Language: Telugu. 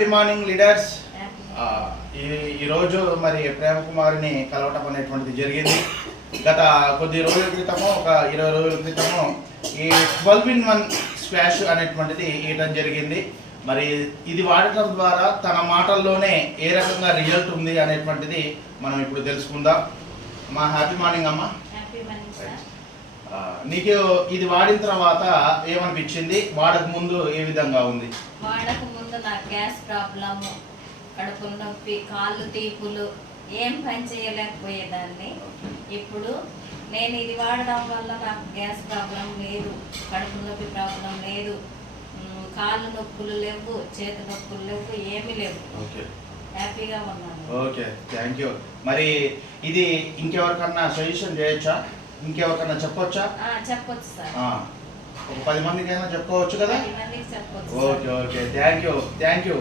హ్యాపీ మార్నింగ్ లీడర్స్ ఈ ఈరోజు మరి ప్రేమ కుమారిని కలవటం అనేటువంటిది జరిగింది. గత కొద్ది రోజుల క్రితము ఒక ఇరవై రోజుల క్రితము ఈ ట్వెల్వ్ ఇన్ వన్ స్క్వాష్ అనేటువంటిది ఇవ్వడం జరిగింది. మరి ఇది వాడటం ద్వారా తన మాటల్లోనే ఏ రకంగా రిజల్ట్ ఉంది అనేటువంటిది మనం ఇప్పుడు తెలుసుకుందాం. మా హ్యాపీ మార్నింగ్ అమ్మా. నీకు ఇది వాడిన తర్వాత ఏమనిపించింది? వాడక ముందు ఏ విధంగా ఉంది? వాడక ముందు నాకు గ్యాస్ ప్రాబ్లము కడుపు నొప్పి కాళ్ళు తీపులు ఏం పని చేయలేకపోయేదాన్ని. ఇప్పుడు నేను ఇది వాడడం వల్ల నాకు గ్యాస్ ప్రాబ్లం లేదు కడుపు నొప్పి ప్రాబ్లం లేదు కాళ్ళు నొప్పులు లేవు చేతి నొప్పులు లేవు ఏమీ లేవు. హ్యాపీగా ఉన్నాను. ఓకే. Thank you. మరి ఇది ఇంకెవరికన్నా సజెషన్ చేయొచ్చా? ఇంకెవరికన్నా చెప్పొచ్చా? చెప్పొచ్చు సార్. ఒక పది మందికైనా చెప్పుకోవచ్చు కదా? Okay. Okay. Thank you thank you.